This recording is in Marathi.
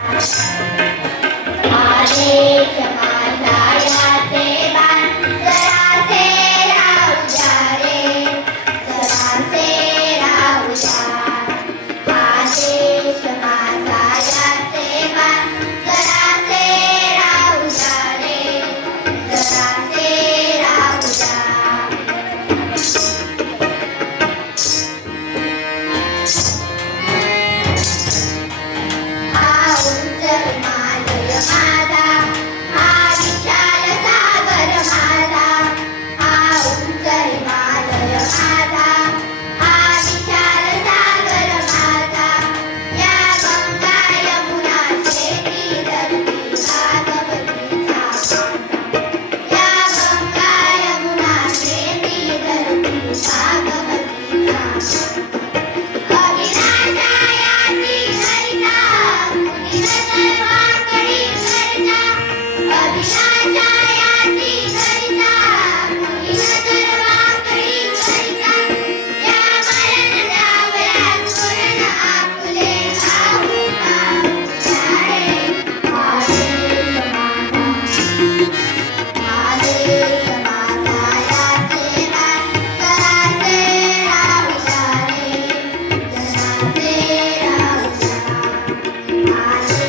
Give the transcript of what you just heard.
आदेश माझा याचे बाण जरासे राहू द्या रे, जरासे राहू द्या. आदेश माझा याचे बाण जरासे राहू द्या रे, जरासे राहू द्या. हा उंच हिमालय माझा, हा विशाल सागर माझा. हा उंच हिमालय माझा, हा विशाल सागर माझा. या गंगा यमुना शेती धरती भागवतीचा माझा. या गंगा यमुना शेती धरती भागवतीचा माझा. अविनाशायाची हरिता कुणी सर्वांकडी करता. अविनाशायाची हरिता कुणी सर्वांकडी करता. या मरण जावयात पूर्ण आपुले राहू पाहू द्या रे. आदेश माझा, आदेश माझा याचे बाण जरासे राहू द्या रे, जरासे राहू द्या. आदेश